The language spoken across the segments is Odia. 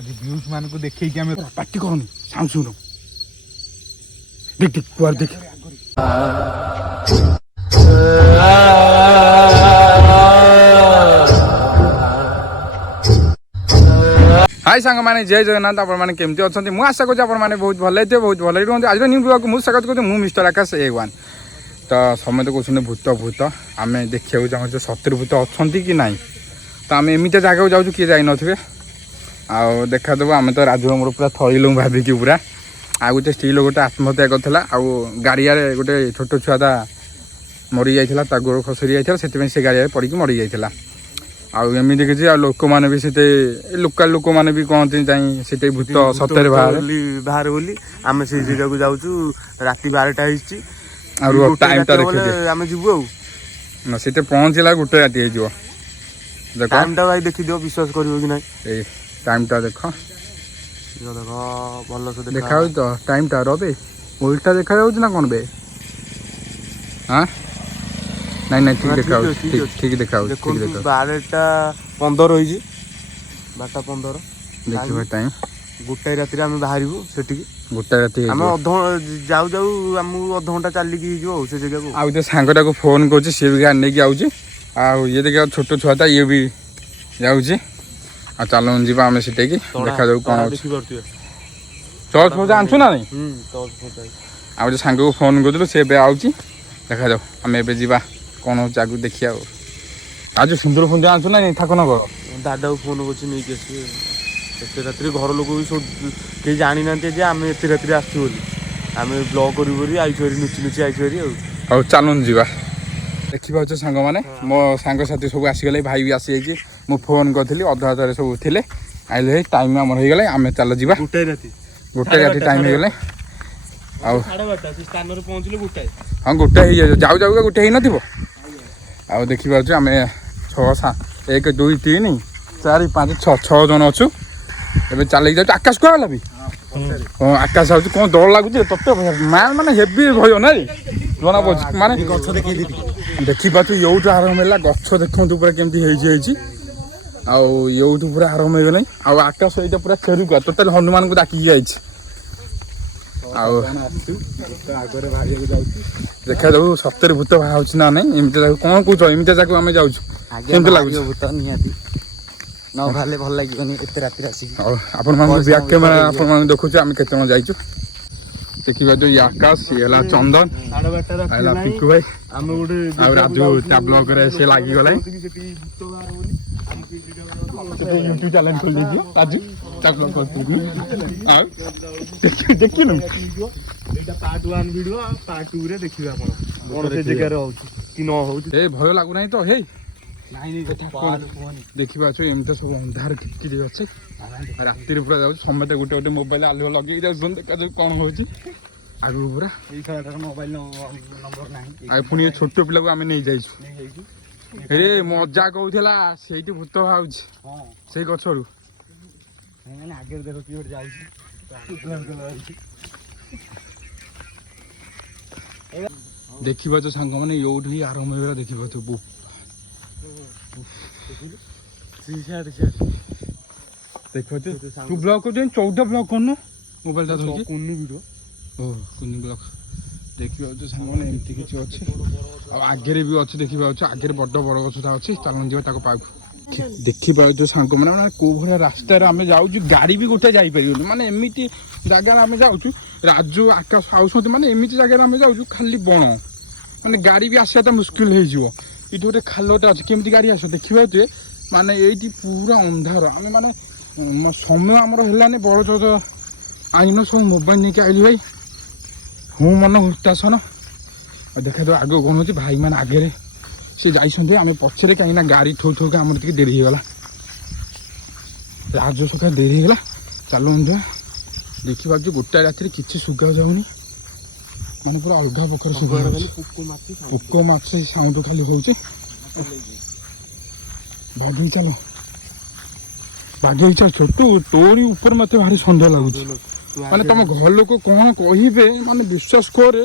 ଆଜି ଭିଉଜ ମାନଙ୍କୁ ଦେଖେଇକି ଆମେ ପାର୍ଟି କରୁନି ସାଉଣ୍ଡ ଶୁଣ ଦେଖ ଦେଖ କୁଆଡେ ଦେଖ हाय सांग मैंने जय जगन्नाथ आपने केमती अच्छा मुझे आशा करूँ आपने बहुत भल बहुत भल रुहत आज न्यू ब्लॉग मुझे स्वागत करूँ मुझे मिस्टर आकाश A1 तो समस्त कहते भूत भूत आम देखा चाहूँ सतरे भूत अच्छा कि ना तो आम एमती जगह जाऊँ किए जाई थे आउ देखादेव आम तो राजू मोर पूरा थईलु भाविकी पूरा आ गोटे स्त्री लोक गोटे आत्महत्या करता गाड़िया गोटे छोट छुआटा मरी जाता गोड़ खसरी जाता से गाड़िया पड़ी मरी जाता आमती किसी लोक मैंने भी से लोकाल लोक मैंने भी कहते जाई से भूत सतर बाहर बोली आम से जगह को जाऊँ राति 12टा टाइमटा देखिए आम जीवु से पहुँचला गोटे राति हो टाइमटा भाई देखी दियो विश्वास करियो कि नहीं ए टाइमटा देख देखो भल से देखा तो टाइमटा रे उल्टा देखा ना कौन बे हाँ नहीं नहीं ठीक देखा ठीक देखा 12टा 15 होई 12टा 15 देखिबा टाइम गोटाई राति आम बाहर से गोटाई राति आम जाऊ जाऊ आम अध घंटा चलिकी हो से जगह को आउ सांगटा को फोन कर सी भी गाड़ी नहीं आउे ये देखिए छोट छुआटा ये भी जाऊँगी आ चलो जीवा आम से देखा जाऊ कौन टर्च फोर्च आनछु ना नहीं आउ सांग को फोन कर सी आउची देखा जाऊ आम ए जा कौन हो आगे देखिए आज सुंदर फुंदर आनछु ना नहीं ठाकुर नगर दादा को फोन कर राति घर लोक भी सब कहीं जानी ना आम एत राति आसू आम ब्लॉग कर आई नुची नुची आई चलुन जीवा देखा सांग मैंने मो सांगसाथी सब आसीगले भाई भी आसी जाइए मु फोन करी अधा अधारे सब थे आइले टाइम आम हो गले आम चल जा गोटे राति टाइम हो गले हाँ गोटे जाऊ जाऊ गोटे ही नथिबो आउ देखि पाछु आमे 6 1 2 3 4 5 6 6 जन अच्छु एबे चल जाऊ आकाश को हला भी हां आकाश आउ कोन डर लागु तते माने हेवी भयो ना जना माने गछ देखि पाछु योट आरंभ होला गछ देखंतु पूरा केमती हेजी आउ योट पूरा आरंभ हो गले आउ आकाश एटा पूरा खेरु का टोटल हनुमान को डाकी जाइछ देखा जाऊ सतर भूत बाहर ना नहीं एमती कौन कौच एमती जगह आम जाऊँ भूत निहाती न भाले भल लगे एत राति आपण बैक कैमेरा आपण देखुचे आम केत जाइछु देखिबा जो आकाश ये चंदन पिकू भाई राजू ब्लॉग से लगी गला यूट्यूब चैनल खोल दीजिए राजू देखिनु पार्ट 1 वीडियो पार्ट 2 रे देखिबा आपण कोन से जगह रे होउची कि न होउची ए भय लागु नाही तो हे नाही कथा देखिबा छ एमते सब अंधार किटकी दे अछि राति रे पूरा जाउ समते गोटे गोटे मोबाइल आलो लगे जाउ देखा जो कोन होउची आगु पूरा ई सारा मोबाइल नंबर नाही आ पुनी छोटो पिला को आमे नै जाइछु अरे मजा कहूला से भूत बाहर से गचरू आगे देख कि देखा तो सांग मैंने योट ही आरंभ होगा देखा तो देख तू ब्लॉक कर 14 ब्लॉक करना मोबाइल वीडियो ओ कुन्नी ब्लॉक देखा सांग मैंने एमती किसी अच्छे आगे भी अच्छे देखा आगे बड़ बड़ गछा अच्छी चलन जा पाक देखिए सांग मैंने कौ भाया रास्तार आम जाऊँ गाड़ी भी गोटे जापर माने एमती जगार आम जाऊँ राजू आकाश आउस माने एमती जगह आम जाऊँ खाली बण माने गाड़ी भी आसाटा मुस्किल हो गोटे खालटा अच्छे केमती गाड़ी आस देखिए माने ये पूरा अंधार आम माने समय आमर है बड़ चौद आईन सब मोबाइल नहीं आइलु भाई हूँ मन हुतासन देखा तो आग कौन हो भाई मैंने आगे से जाइए आम पछे कहीं गाड़ी ठो ठोक आम टे देरी होगा राजू सका देरी होगा चलो देखा गोटाए राति किसी सुगा जाऊनी माने पूरा अलग प्रकार सुगा पोक माछ साउंड खाली हो बागे चल छोटू तोरी ऊपर मत भारी सन्देह लगुच माने तुम घर लोक कौन कहे माने विश्वास करे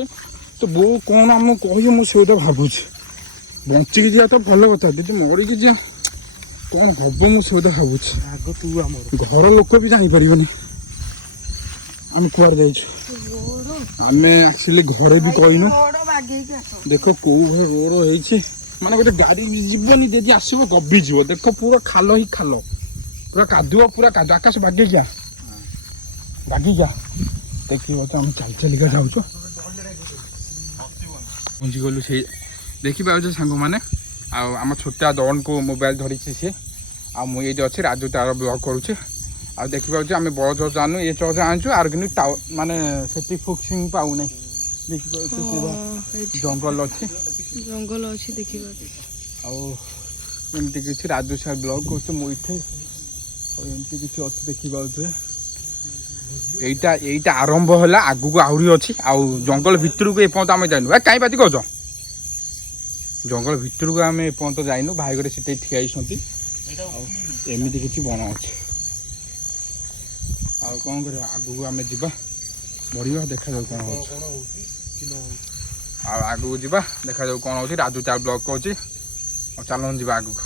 ତ ବୋଉ କ'ଣ ଆମକୁ କହିବ ମୁଁ ସେଇଟା ଭାବୁଛି। ବଞ୍ଚିକି ଯିବା ତ ଭଲ କଥା, ଯଦି ମରିକି ଯିବା କ'ଣ ହବ ମୁଁ ସେଇଟା ଭାବୁଛି। ଆଗ ତୁ ଆମର ଘର ଲୋକ ବି ଜାଣିପାରିବନି ଆମେ କୁଆଡ଼େ ଯାଇଛୁ। ଆମେ ଆକ୍ଚୁଆଲି ଘରେ ବି କହିନୁ। ଦେଖ କୋଉ ଭଳି ରୋଡ଼ ହେଇଛି, ମାନେ ଗୋଟେ ଗାଡ଼ି ଯିବନି, ଯଦି ଆସିବ ଗବିଯିବ। ଦେଖ ପୁରା ଖାଲ ହିଁ ଖାଲ, ପୁରା କାଦୁଅ, ପୁରା କାଦୁଅ। ଆକାଶ ବାଗେଇକିଆ ଦେଖିବ ତ ଆମେ ଚାଲି ଚାଲିକା ଯାଉଛୁ। ପହଞ୍ଚିଗଲୁ ସେଇ ଦେଖିପାରୁଛ ସାଙ୍ଗମାନେ। ଆଉ ଆମ ଛୋଟା ଦଣକୁ ମୋବାଇଲ ଧରିଛି ସିଏ, ଆଉ ମୁଁ ଏଇଠି ଅଛି। ରାଜୁ ତାର ବ୍ଲଗ୍ କରୁଛି। ଆଉ ଦେଖିପାରୁଛୁ ଆମେ ବଡ଼ ଚର୍ଚ୍ଚ ଆଣୁ, ଏ ଚର୍ଚ୍ଚ ଆଣୁଛୁ। ଆଉ କିନ୍ତୁ ମାନେ ସେଠି ଫୋକ୍ସିଂ ପାଉନାହିଁ। ଦେଖିପାରୁଛୁ ଜଙ୍ଗଲ ଅଛି ଦେଖିପାରୁଛୁ। ଆଉ ଏମିତି କିଛି ରାଜୁ ସାର୍ ବ୍ଲଗ୍ କରୁଛି, ମୁଁ ଏଇଠି। ଆଉ ଏମିତି କିଛି ଅଛି ଦେଖିପାରୁଛୁ। ଏଇଟା ଆରମ୍ଭ ହେଲା, ଆଗକୁ ଆହୁରି ଅଛି। ଆଉ ଜଙ୍ଗଲ ଭିତରକୁ ଏପର୍ଯ୍ୟନ୍ତ ଆମେ ଯାଇନୁ। କାହିଁ ପାତି କହୁଛ? ଜଙ୍ଗଲ ଭିତରକୁ ଆମେ ଏପର୍ଯ୍ୟନ୍ତ ଯାଇନୁ। ଭାଇ ଗୋଟେ ସେଠି ଠିଆ ହେଇଛନ୍ତି। ଆଉ ଏମିତି କିଛି ବଣ ଅଛି। ଆଉ କ'ଣ କରିବା, ଆଗକୁ ଆମେ ଯିବା, ବଢ଼ିବା, ଦେଖାଯାଉ କ'ଣ ହେଉଛି। ଆଉ ଆଗକୁ ଯିବା, ଦେଖାଯାଉ କ'ଣ ହେଉଛି। ରାଜୁ ଚାର ବ୍ଲଗ୍ କରୁଛି। ଆଉ ଚାଲନ୍ତୁ ଯିବା ଆଗକୁ।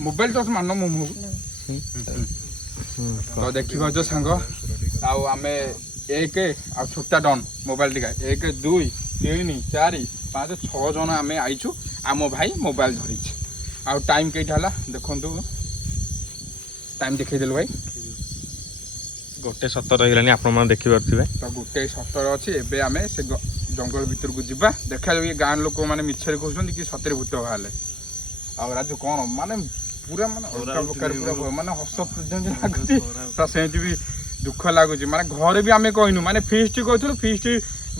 ମୋବାଇଲ ଟର୍ଚ୍ଚ ମାନ ମୋ ମୁହଁକୁ। ତ ଦେଖିପାରୁଛ ସାଙ୍ଗ, ଆଉ ଆମେ 1 ଆଉ ଛୋଟା ଡନ୍ ମୋବାଇଲ ଟିକେ 1 2 3 4 5 6 ଜଣ ଆମେ ଆଇଛୁ। ଆମ ଭାଇ ମୋବାଇଲ ଧରିଛି। ଆଉ ଟାଇମ୍ କେଇଟା ହେଲା ଦେଖନ୍ତୁ, ଟାଇମ୍ ଦେଖେଇଦେଲୁ ଭାଇ। 1:17 ହେଇଗଲାଣି, ଆପଣମାନେ ଦେଖିପାରୁଥିବେ। ତ 1:17 ଅଛି। ଏବେ ଆମେ ସେ ଜଙ୍ଗଲ ଭିତରକୁ ଯିବା। ଦେଖାଯାଉ ଏ ଗାଁ ଲୋକମାନେ ମିଛରେ କହୁଛନ୍ତି କି ସତରେ ଭୂତ ବାହାରିଲେ। ଆଉ ରାଜୁ କ'ଣ ମାନେ ପୁରା ମାନେ ଅଲଗା ପ୍ରକାର, ପୁରା ମାନେ ହସ ଯେମିତି ଲାଗୁଛି, ତ ସେମିତି ବି ଦୁଃଖ ଲାଗୁଛି। ମାନେ ଘରେ ବି ଆମେ କହିନୁ, ମାନେ ଫିଷ୍ଟ କହିଥିଲୁ, ଫିଷ୍ଟ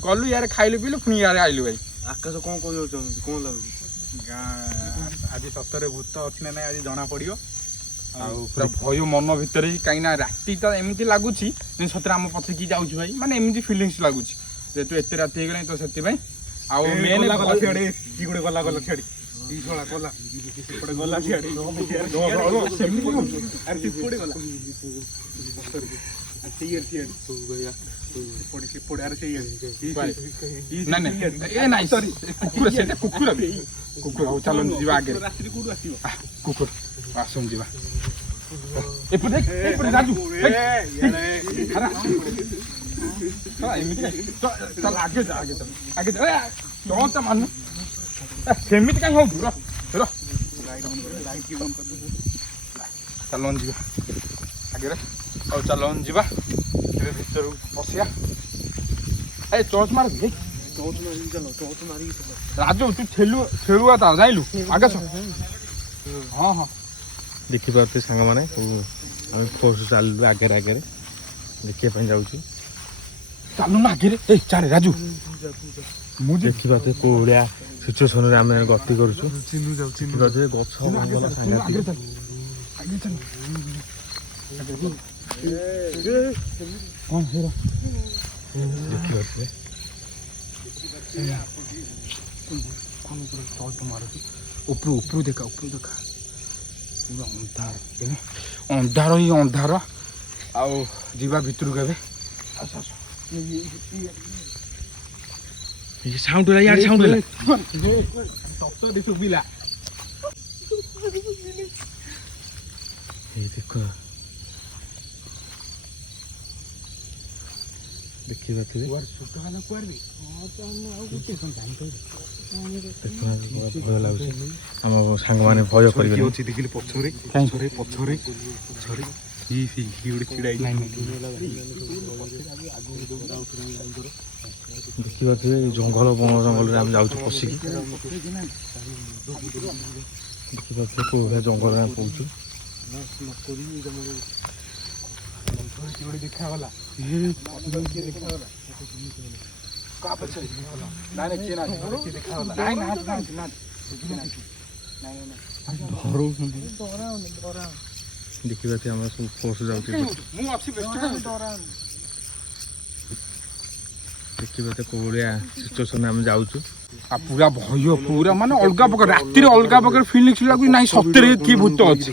କଲୁ, ୟାରେ ଖାଇଲୁ ପିଇଲୁ, ପୁଣି ୟାରେ ଆଇଲୁ। ଭାଇ ଆକାଶ କ'ଣ କହିବାକୁ ଚାହୁଁଛନ୍ତି, କ'ଣ ଲାଗୁଛି? ଆଜି ସତରେ ଭୂତ ଅଛି ନା ନାଇଁ ଆଜି ଜଣା ପଡ଼ିବ। ଆଉ ପୁରା ଭୟ ମନ ଭିତରେ, କାହିଁକି ନା ରାତିଟା ଏମିତି ଲାଗୁଛି ଯେ ସତରେ ଆମ ପଛରେ କିଏ ଯାଉଛି ଭାଇ, ମାନେ ଏମିତି ଫିଲିଙ୍ଗସ୍ ଲାଗୁଛି ଯେହେତୁ ଏତେ ରାତି ହେଇଗଲାଣି। ତ ସେଥିପାଇଁ ଆଉ ମେନ୍ କୁକୁର ହଉ ଚାଲନ୍ତୁ ଯିବା ଆଗରେ। କୁକୁର ଆସନ୍ତୁ ଯିବା। ଏପଟେ ରାଜୁ ମାନୁ ସେମିତି କାହିଁ ହଉଛୁ? ଚାଲନ୍ତୁ ଯିବା ଆଗରେ। ଆଉ ଚାଲନ୍ତୁ ଯିବା ଏବେ ଭିତରକୁ ପଶିବା। ଏ ଟର୍ଚ୍ଚ ମାର ରାଜୁ, ତୁ ଖେଳୁଆ ତା ଯାଇଲୁ ଆକାଶ। ହଁ ଦେଖିପାରୁଥିବେ ସାଙ୍ଗମାନେ, ଆମେ ଫୋର୍ସ ଚାଲିଲୁ ଆଗରେ ଦେଖିବା ପାଇଁ ଯାଉଛୁ। ଚାଲୁନ ଆଗରେ। ଏ ଚାଲେ ରାଜୁ, ମୁଁ ଦେଖିପାରୁଥିବେ କୋଉ ଭଳିଆ ସିଚୁଏସନରେ ଆମେ ଗତି କରୁଛୁ। ଦେଖିପାରୁଥିବେ ଗଛ ଜଙ୍ଗଲ ସାଙ୍ଗରେ ଦେଖିପାରୁଥିବେ। ଉପରୁ ଦେଖା ପୁରା ଅନ୍ଧାର ହିଁ ଅନ୍ଧାର। ଆଉ ଯିବା ଭିତରକୁ ଏବେ। ସାଉଣ୍ଡ ହେଲା, ୟାର ସାଉଣ୍ଡ ହେଲା। ଶୁଭିଲା। ଏଇ ଦେଖ, ଦେଖିପାରୁଥିବେ ଭୟ ଲାଗୁଛି। ଆମ ସାଙ୍ଗମାନେ ଭୟ କରିବେନି। ଦେଖିଲି ପଛରେ ଦେଖିପାରୁଥିବେ ଜଙ୍ଗଲ ବଣ ଜଙ୍ଗଲରେ ଆମେ ଯାଉଛୁ ପଶିକି। ଦେଖିପାରୁଥିବେ କୋଉ ଭଳିଆ ଜଙ୍ଗଲରେ ଆମେ ପହଞ୍ଚୁ। ଦେଖାଗଲା ଦେଖିପାରୁଥିବେ ଆମର ସବୁ ଫୋର୍ସ ଯାଉଛି। ଦେଖିପାରୁଥିବେ କୋଉ ଭଳିଆ ସିଚୁଏସନରେ ଆମେ ଯାଉଛୁ। ଆଉ ପୁରା ଭୟ, ପୁରା ମାନେ ଅଲଗା ପ୍ରକାର। ରାତିରେ ଅଲଗା ପ୍ରକାର ଫିଲିଙ୍ଗସ୍ ଲାଗୁଛି, ନାଇଁ ସତରେ କିଏ ଭୂତ ଅଛି।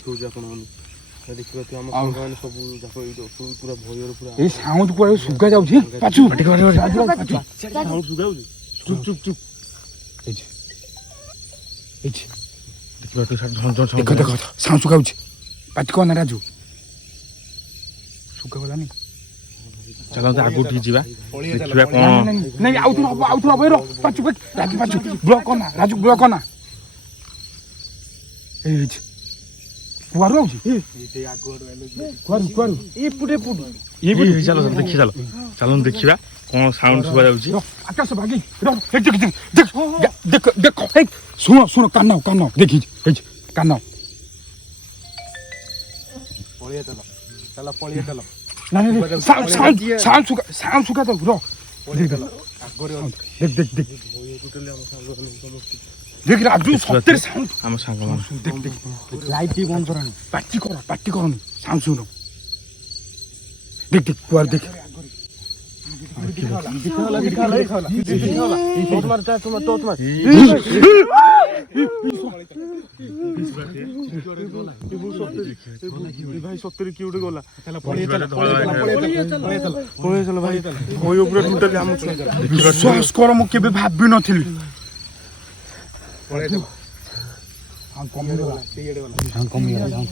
ଦେଖିବା ତୁ ଆମ ଆଉ ସାଙ୍ଗମାନେ ସବୁ ଯାକ ଏଇଠି ଅଛୁ ପୁରା ଭୟରେ ପୁରା ଏଇ ସାଉଣ୍ଡ କୁଆଡେ ସୁଗା ଯାଉଛି ପାଛୁ ପାଛୁ ସାଉଣ୍ଡ ଶୁଗାଉଛି ଚୁପ୍ ଚୁପ୍ ଚୁପ୍ ଏଇଠି ଏଇଠି ଦେଖିବା ତୁ ଝଣ ଦେଖ ଦେଖ ସାଉଣ୍ଡ ସୁଗାଉଛି ପାଟି କହ ନା ରାଜୁ ସୁଗା ଗଲାନି ଚାଲନ୍ତୁ ଆଗକୁ ଟିକେ ଯିବା ଦେଖିବା କ'ଣ ନାଇଁ ଆଉଥରେ ହବ ର ପାଛୁ ରାଜୁ ପାଛୁ ବ୍ଲକ୍ କନା ରାଜୁ ବ୍ଲକ୍ କନା ଏଇଠି କୁଆରୁ ଆଉଛି କୁଆରୁ ଏପଟେ ଚାଲ ଦେଖି ଚାଲନ୍ତୁ ଦେଖିବା କ'ଣ ସାଉଣ୍ଡ ଶୁଭାଯାଉଛି ଆକାଶ ଭାଗି ଦେଖ ଶୁଣ କାନ ଦେଖି କାନ ସାଉଣ୍ଡ ସୁଗା ଦଉ ର देख राजू सत्तर साउंड ଆମ ସାଙ୍ଗମାନେ देख लाइट भी बंद करनी पार्टी करनी साउंड सुनो देख कुआर देख ଭାଇ ସତରେ କିଏ ଗୋଟେ ଗଲା ଭାଇ ଟୋଟାଲି ଆମ विश्वास कर मु केबे भाबी नथिली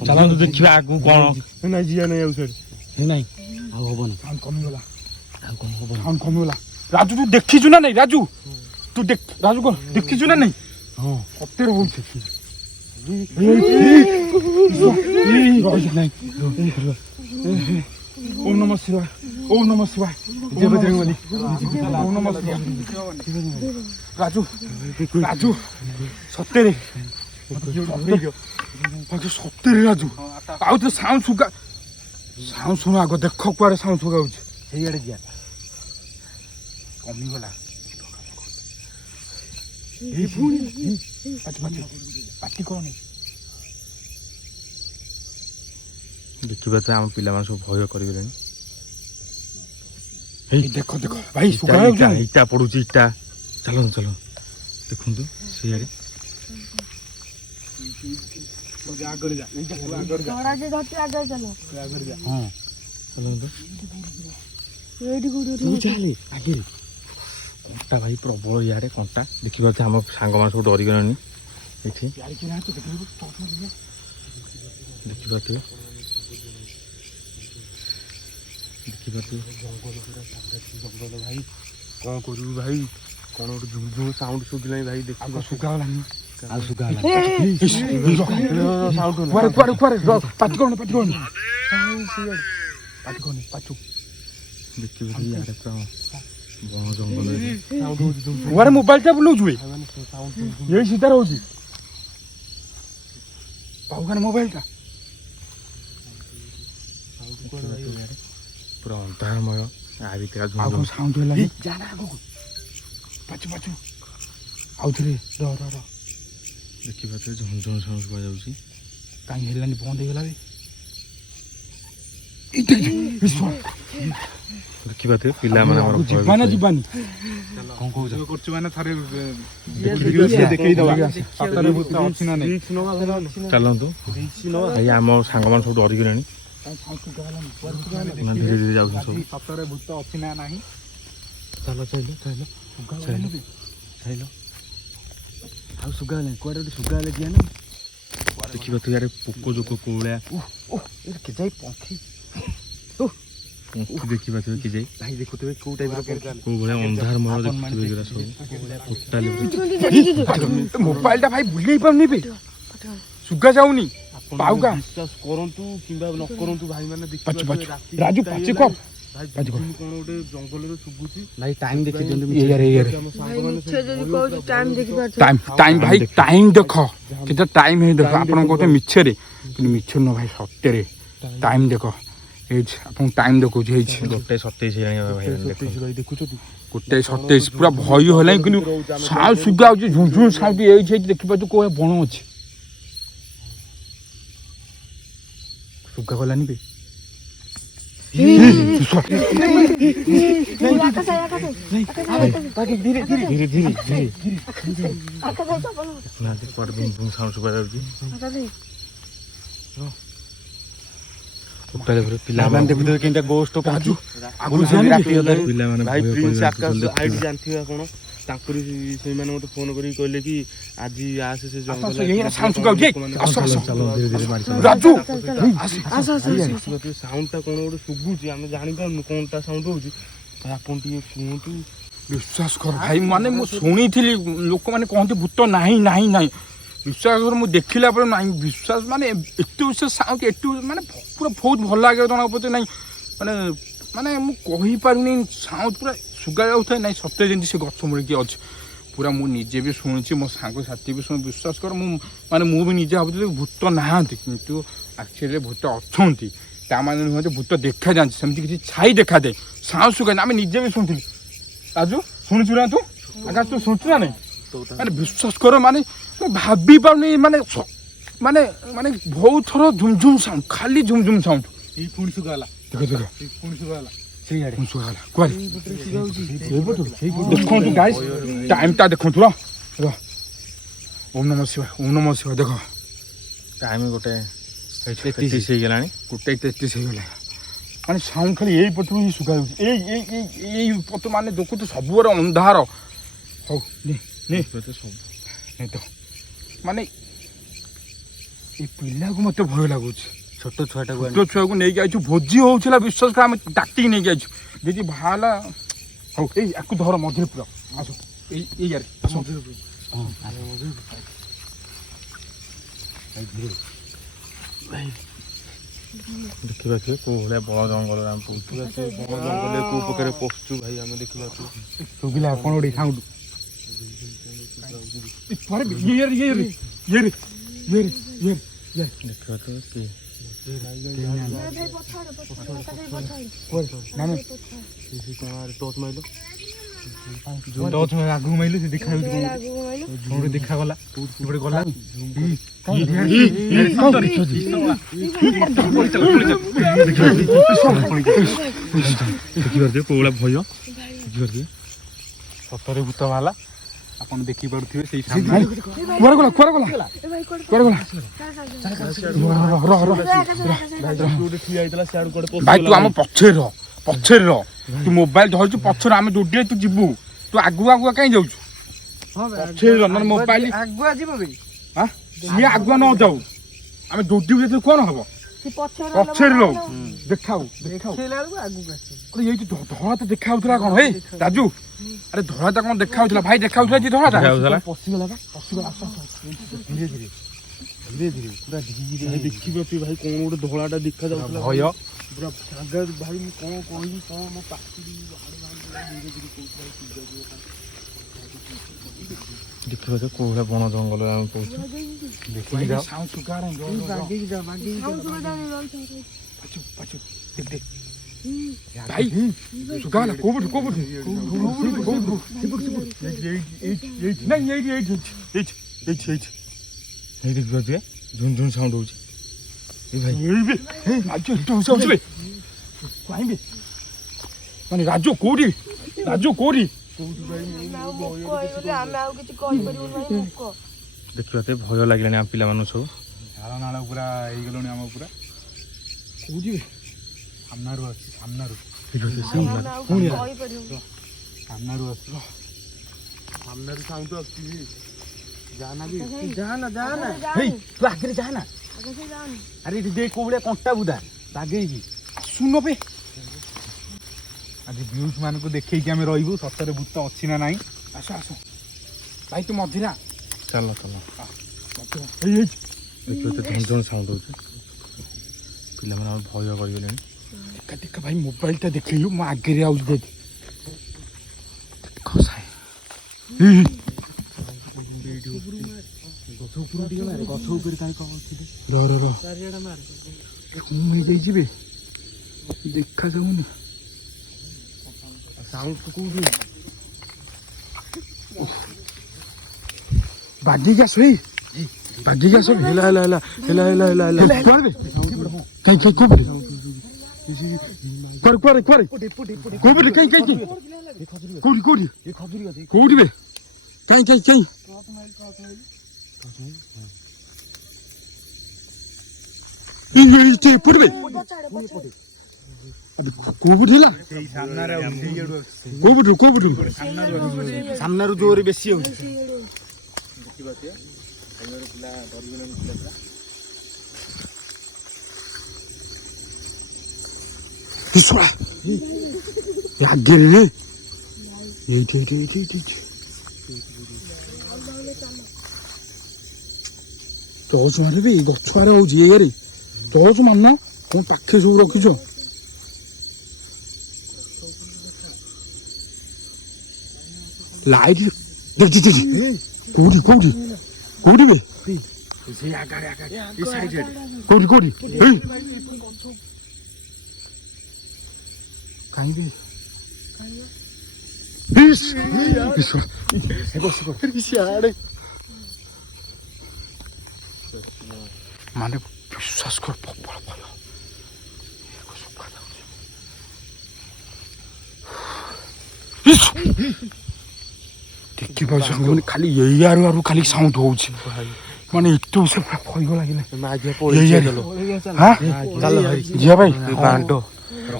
ଚାଲନ୍ତୁ ଦେଖିବା ଆଗକୁ କ'ଣ ନାଇଁ ଯିବା ନାଇଁ ଆଉ ସାର୍ ନାଇଁ ଆଉ ହବନି କମିଗଲା राजू तू देखिଛୁ ନା ନାଇଁ राजू तू देख राजू को देखिଛୁ ना नहीं हां सत्तर होउछ ओम नमः शिवाय ओम नमः शिवाय जय बजरंगबली ओम नमः शिवाय राजू सत्तर सत्तर राजू आउ तो साउंड सुना आग देख कुआड़े साउंड सुगाउछ सेइयाडे जिया कमिगला ए फुणी पाटी कोनी ଦେଖିବା ତ ଆମ ପିଲାମାନେ ସବୁ ଭୟ କରିଗଲେଣି देख भाई सुगा ଇଟା ପଡୁଛି ଇଟା ଚାଲନ୍ତୁ ଦେଖନ୍ତୁ ସେଇଆଡେ କଣ୍ଟା ଭାଇ ପ୍ରବଳ ଇଆଡେ କଣ୍ଟା ଦେଖିବା ତ ଆମ ସାଙ୍ଗମାନେ ସବୁ ଡରିଗଲେଣି ଏଠି ଦେଖିବା ତୁ ଜଙ୍ଗଲ ଭାଇ କ'ଣ କରିବୁ ଭାଇ କ'ଣ ଗୋଟେ ଝୁଁ ସାଉଣ୍ଡ ଶୁଭିଲାଣି ଭାଇ ଦେଖିବା सुगालानी ଆଉ ଶୁଗାଲା पाचू ଦେଖିବା ଇଆଡେ ପୁରା ବଣ ଜଙ୍ଗଲ वारे मोबाइल टा बुलाऊ जुए यही सीधा रहउची पाउखान मोबाइल टा ପୁରା ଅନ୍ଧାରମୟ ଆ ଭିତରେ आगो साउंड होला जाना आगो पाचू आउथरे र ଦେଖିବା ତ ଝୁଁ ସାଉଣ୍ଡ ଶୁଭାଯାଉଛି काई हेलानी बंद हे गेला ଦେଖିବା ତ ପିଲାମାନେ ଆମର जीवाना जीवानी କ'ଣ କହୁଛ करछु माने थारे देखै दवा सतरे भूत अछि ना नै ଚାଲନ୍ତୁ ଭାଇ ଆମ ସାଙ୍ଗମାନେ ସବୁ ଡରିଗଲେଣି ଧୀରେ ଧୀରେ ଯାଉଛନ୍ତି ସବୁ ସତରେ ଭୂତ ଅଛି ନା ନାହିଁ ଚାଲ ଆଉ ସୁଗାଲେ କୁଆଡେ ଗୋଟେ ସୁଗାଲେ ଯିଆ ନା ଦେଖିବା ତ ଇଆଡେ ପୋକ ଜୋକ କୋଉଳିଆ କେ ଯାଇ ପକ୍ଷୀ ଦେଖିବା ତ କି ଯାଇ ଭାଇ ଦେଖୁଥିବେ କୋଉ ଟାଇପର କୋଉ ଭଳିଆ ଅନ୍ଧାରମୟ ଦେଖୁଥିବେ ଏଗୁରା ସବୁ ଟୋଟାଲି ମୋବାଇଲ ଟା ଭାଇ ବୁଲେଇ ପାରୁନି ବେ ସୁଗା ଯାଉନି ପାଉକା ବିଶ୍ୱାସ କରନ୍ତୁ କିମ୍ବା ନ କରନ୍ତୁ ଭାଇ ମାନେ ପାଚୁ ରାଜୁ ପାଚି କର କ'ଣ ଗୋଟେ ଜଙ୍ଗଲରେ ଶୁଭୁଛି ଭାଇ ଟାଇମ ଦେଖି ଦିଅନ୍ତୁ ଇଆରେ ଟାଇମ ଭାଇ ଟାଇମ ଦେଖ କେତେ ଟାଇମ ହେଇ ଦେଖ ଆପଣ କହୁଛନ୍ତି ମିଛରେ କିନ୍ତୁ ମିଛ ନୁହଁ ଭାଇ ସତରେ ଟାଇମ ଦେଖ ହେଇଛି ଆପଣ ଟାଇମ ଦେଖଉଛି ହେଇଛି 1:27 ହେଲାଣି ଭାଇ ଦେଖୁଛନ୍ତି 1:27 ପୁରା ଭୟ ହେଲାଣି କିନ୍ତୁ ସାଉଣ୍ଡ ସୁଗା ହଉଛି ଝୁଁଝୁଁ ସାଉଣ୍ଡ ହେଇଛି ହେଇଛି ଦେଖିପାରୁଛୁ କୋଉ ବଣ ଅଛି ସୁଗା ଗଲାନି ବେ ପିଲାମାନେ ଦେଖୁଥିବେ କେମିତି ଗୋଷ୍ଟ ରାଜୁ ପିଲାମାନେ ଭାଇ ପ୍ରିନ୍ସ ଆକାଶ ଆଇଡି ଜାଣିଥିବେ ଆପଣ ତାଙ୍କରି ସେଇମାନେ ମତେ ଫୋନ କରିକି କହିଲେ କି ଆଜି ଆସେ ସେ ରାଜୁ ସାଉଣ୍ଡ ଟା କଣ ଗୋଟେ ଶୁଭୁଛି ଆମେ ଜାଣିପାରୁନୁ କଣଟା ସାଉଣ୍ଡ ହଉଛି ଆପଣ ଟିକେ କୁହନ୍ତୁ। ବିଶ୍ୱାସ କର ଭାଇ ମାନେ ମୁଁ ଶୁଣିଥିଲି ଲୋକମାନେ କହନ୍ତି ଭୂତ ନାହିଁ ନାହିଁ ନାହିଁ ବିଶ୍ୱାସ କର ମୁଁ ଦେଖିଲା ପରେ ନାହିଁ ବିଶ୍ୱାସ ମାନେ ଏତେ ବିଶ୍ୱାସ ସାଉଣ୍ଡ ଏତେ ମାନେ ପୁରା ବହୁତ ଭଲ ଲାଗେ ଜଣା ପଡ଼େ ନାହିଁ ମାନେ ମାନେ ମୁଁ କହିପାରୁନି ସାଉଣ୍ଡ ପୁରା ଶୁଗା ଯାଉଥାଏ ନାହିଁ ସତରେ ଯେମିତି ସେ ଗଛ ମୂଳେ କିଏ ଅଛି ପୁରା ମୁଁ ନିଜେ ବି ଶୁଣିଛି ମୋ ସାଙ୍ଗସାଥି ବି ଶୁଣି ବିଶ୍ୱାସ କର ମୁଁ ମାନେ ମୁଁ ବି ନିଜେ ଭାବୁଥିଲି ଭୂତ ନାହାନ୍ତି କିନ୍ତୁ ଆକ୍ଚୁଆଲି ଭୂତ ଅଛନ୍ତି ତାମାନେ ନୁହଁନ୍ତି ଭୂତ ଦେଖାଯାଆନ୍ତି ସେମିତି କିଛି ଛାଇ ଦେଖାଯାଏ ସାଉଣ୍ଡ ଶୁଗାଯାଏ ଆମେ ନିଜେ ବି ଶୁଣିଥିଲି। ରାଜୁ ଶୁଣିଛୁ ନା ତୁ ଆକାଶ ତୁ ଶୁଣିଛୁ ନା ନାଇଁ ମାନେ ବିଶ୍ୱାସ କର ମାନେ ମୁଁ ଭାବି ପାରୁନି ମାନେ ମାନେ ମାନେ ବହୁତ ଥର ଝୁମଝୁମ ସାଉଣ୍ଡ ଖାଲି ଝୁମଝୁମ ସାଉଣ୍ଡ ଏଇ ପୁଣି ଶୁଗାଲା ଦେଖ ଦେଖ ପୁଣି ଶୁଗାଲା ସେଇଆଡ଼େ ଶୁଗାଲା କୁଆଡ଼େ ଦେଖନ୍ତୁ ଗାଇସ୍ ଟାଇମଟା ଦେଖନ୍ତୁ ର ଓମ୍ ନମଃ ଶିବାୟ ଦେଖ ଟାଇମ୍ ଗୋଟେ 33 ହେଇଗଲାଣି ଗୋଟେ 33 ହେଇଗଲା ମାନେ ସାଉଣ୍ଡ ଖାଲି ଏଇ ପଟରୁ ହିଁ ଶୁଗା ଯାଉଛି ଏଇ ପଟ ମାନେ ଦେଖୁଛୁ ସବୁଆଡ଼େ ଅନ୍ଧାର ହଉ ତ ମାନେ ଏ ପିଲାକୁ ମତେ ଭୟ ଲାଗୁଛି ଛୋଟ ଛୁଆଟାକୁ ଛୁଆକୁ ନେଇକି ଆଇଛୁ ଭୋଜି ହଉଥିଲା ବିଶ୍ୱାସ କରି ଆମେ ଡାକିକି ନେଇକି ଆଇଛୁ ଯଦି ବାହାରିଲା ହଉ ଏଇ ଆକୁ ଧର ମଝିରେ ପୁରା ଆସ ଏଇ ଆରେ ଆସ ଦେଖିପାରୁଥିବେ କୋଉ ଭଳିଆ ବଣ ଜଙ୍ଗଲରେ ଆମେ ପହଞ୍ଚୁଛୁ ବଣ ଜଙ୍ଗଲରେ କୋଉ ପ୍ରକାର ପଶୁଛୁ ଭାଇ ଆମେ ଦେଖିପାରୁଛୁ ଶୁଭିଲା କ'ଣ ଗୋଟେ ସାଉଣ୍ଡ ଦେଖିପାରୁଥିବେ କିଏ ଟର୍ଚ ମାଇଲ ଆଗକୁ ମାଇଲୁ ସେ ଦେଖାଯାଉଛି ଦେଖାଗଲା ଗୋଟେ ଗଲା ଦେଖିପାରୁଥିବେ କୋଉ ଭଳିଆ ଭୟ ଦେଖିପାରୁଥିବେ ସତରେ ଭୂତ ବାହାରିଲା ଆପଣ ଦେଖିପାରୁଥିବେ ସେଇ କୁଆଡ଼େ ଗଲା ଭାଇ ତୁ ଆମ ପଛରେ ରହ ତୁ ମୋବାଇଲ ଧରିଛୁ ପଛରେ ଆମେ ଦୌଡ଼ିଲେ ତୁ ଯିବୁ ତୁ ଆଗୁଆ କାହିଁ ଯାଉଛୁ ପଛରେ ରହ ନହେଲେ ମୋବାଇଲ ଆଗୁଆ ଯିବ ବେ ସିଏ ଆଗୁଆ ନ ଯାଉ ଆମେ ଦୌଡ଼ିବୁ ଯେତେବେଳେ କ'ଣ ହବ ପଛରେ ରହୁ ଦେଖାଉ ଏଇଠି ଧଳା ତ ଦେଖାଯାଉଥିଲା କ'ଣ ହେଇ ରାଜୁ ଆରେ ଧଳାଟା କ'ଣ ଦେଖାଯାଉଥିଲା ଭାଇ ଦେଖାଯାଉଥିଲା ଯେ ଧଳାଟା ପଶିଗଲା ଧୀରେ ଧୀରେ ପୁରା ଧୀରେ ଦେଖିପାରୁଥିବେ ଭାଇ କ'ଣ ଗୋଟେ ଧଳାଟା ଦେଖାଯାଉଥିଲା ଭୟ ପୁରା ଜାଗା ଭାଇ ମୁଁ କ'ଣ କହିବି କ'ଣ ମୋ ପାଖରେ ଦେଖିପାରୁଥିବେ କୋଉ ଭଳିଆ ବଣ ଜଙ୍ଗଲରେ ଆମେ ପହଞ୍ଚୁ ଦେଖିକି ଯାଅ ଭାଇ ସୁଗାଲା କୋଉଠି ଏଇ ଦେଖିପାରୁଥିବେ ଝୁନ ସାଉଣ୍ଡ ହଉଛି ମାନେ ରାଜୁ କୋଉଠି ଦେଖିପାରୁଥିବେ ଭୟ ଲାଗିଲାଣି ଆମ ପିଲାମାନଙ୍କୁ ସବୁ ନାଳ ପୁରା ହେଇଗଲଣି ଆମ ପୁରା କୋଉଠି ସାମ୍ନାରୁ ଅଛି ସାମ୍ନାରୁ ସାଉଣ୍ଡ ଆସୁଛି ତୁ ଆଗରେ ଯାନା ଆରେ ଦେ କୋଉ ଭଳିଆ କଣ୍ଟା ବୁଦା ବାଗେଇକି ଶୁଣ ବେ ଆଜି ଭିଉଜ ମାନଙ୍କୁ ଦେଖେଇକି ଆମେ ରହିବୁ ସତରେ ଭୂତ ଅଛି ନା ନାହିଁ ଆସ ଭାଇ ତୁ ମଝିରା ଚାଲ ଦେଖିପାରୁଥିବେ ଝୁନ ସାଉଣ୍ଡ ହଉଛି ପିଲାମାନେ ଆମେ ଭୟ କରିଗଲେଣି ଦେଖା ଭାଇ ମୋବାଇଲଟା ଦେଖିଲୁ ମୁଁ ଆଗରେ ଆଉଛି ଦେଖ ଗଛ ଉପରେ କାହିଁ କଣ ହେଇଯିବେ ଦେଖାଯାଉନି ସାଉଣ୍ଡ କୋଉଠି ବାଗିକି ଆସ ହେଲା କାଇଁ କୋଉଠି କୋଉଠି ବେ କାଇଁ ପଡ଼ିବେ କୋଉ ପଟୁ ହେଲା କୋଉ ପଟୁ ସାମ୍ନାରୁ ଜୋରେ ବେଶୀ ହଉଛି ଶୁଣା ଆଗରେ ରେ ଏଇଠି ଟର୍ଚ ମାରିବି ଗଛ ଆରେ ହଉଛି ଏଇଆରେ ଟର୍ଚ ମାନ ତମ ପାଖେ ସବୁ ରଖିଛ ଲାଇଟ୍ କୋଉଠି କୋଉଠି କୋଉଠି ବେ କୋଉଠି କାହିଁକି ମାନେ ବିଶ୍ୱାସ କର ପ୍ରବଳ ଭଲ ଦେଖିପାରୁଛ ମାନେ ଖାଲି ଏଇଆରୁ ଖାଲି ସାଉଣ୍ଡ ହଉଛି ମାନେ ଏତେ ସେ ଭୟ ଲାଗିଲା ଯିବା ଭାଇ ବାଣ୍ଡ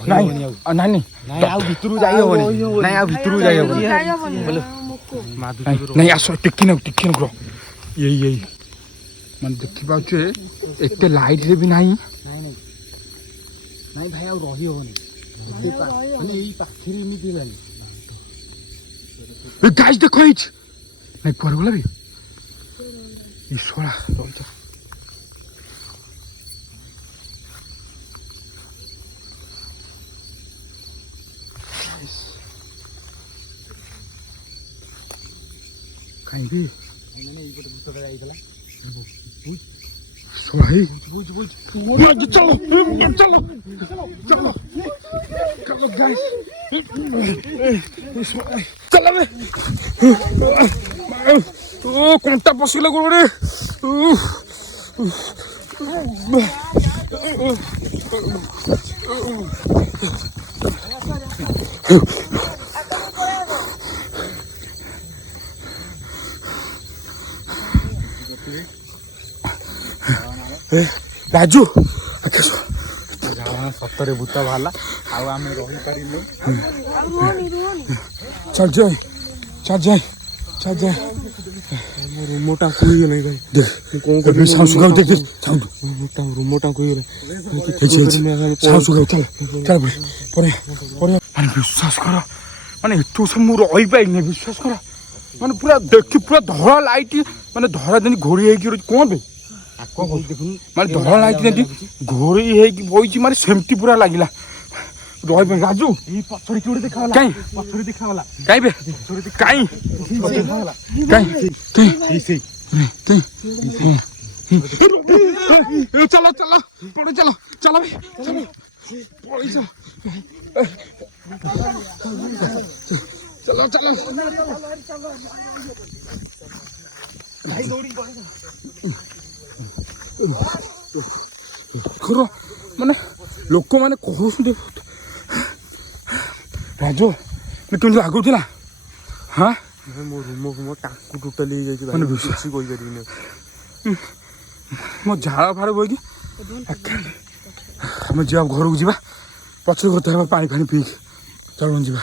ନାଇଁ ନାଇଁ ଆଉ ଭିତରକୁ ଯାଇ ହବନି ନାଇଁ ଆଉ ଭିତରକୁ ଯାଇ ହବନି ନାଇଁ ଆସ ଟିକେ ନାକୁ ଏଇ ମାନେ ଦେଖିପାରୁଛୁ ଏତେ ଲାଇଟ୍ରେ ବି ନାହିଁ ନାଇଁ ଭାଇ ଆଉ ରହି ହବନି ମାନେ ଏଇ ପାଖରେ ଏମିତି ହେଲାନି ଗାଈ ଦେଖ ହେଇଛି ନାଇଁ କୁଆଡ଼େ ଗଲା ବେ ଈଶ୍ୱରା ରହିଛ କାହିଁକି ଶୁଆ ହେଇ ଚାଲ ଗାଈ ଚାଲ ବେ ଓ କଣ୍ଟା ପଶିଗଲା ଗୋଡ଼େ ରାଜୁ ସତରେ ଭୂତ ବାହାରିଲା ଆଉ ଆମେ ରହିପାରିଲୁ ଚାଲ ଯାଏ ରୁମ ଟାଙ୍କୁ ହେଇଗଲା ଭାଇ ଦେଖ ସାଉଣ୍ଡ ଦେଖ ରୁମ ଟାଙ୍କୁ ହେଇଗଲା ଚାଲ ପରେ ମାନେ ବିଶ୍ୱାସ କର ମାନେ ଏଠୁ ସବୁ ମୁଁ ରହିପାରିନି ବିଶ୍ୱାସ କର ମାନେ ପୁରା ଦେଖି ପୁରା ଧଳା ଲାଇଟ୍ ମାନେ ଧଳା ଯେମିତି ଘୋଡ଼ି ହେଇକି ରହିଛି କ'ଣ ବେ ମାନେ ଧଳା ଲାଇଟ୍ ଯେମିତି ଘୋଡ଼ି ହେଇକି ବଇଛି ମାନେ ସେମିତି ପୁରା ଲାଗିଲା ରହିପାରିନି ରାଜୁ ପଛରେ କିଏ ଗୋଟେ ଦେଖାଗଲା କାଇଁ ପଛରେ ଦେଖାଗଲା କାଇଁ ବେ କାଇଁ ଚାଲ ପড়ে ଚାଲ ମାନେ ଲୋକମାନେ କହୁଛନ୍ତି ରାଜୁ କେମିତି ଲାଗୁଥିଲା ହଁ ମୋ ରୁମ ଫୁମ ଟାଙ୍କୁ ଟୋଟାଲି ହେଇଯାଇଛି ମାନେ କିଛି କହିପାରିବିନି ମୋ ଝାଳ ଫାଳ ବୋଇକି ଆମେ ଯିବା ଘରକୁ ଯିବା ପଛରେ କଥା ହେବା ପାଣି ପିଇକି ଚାଲୁନ ଯିବା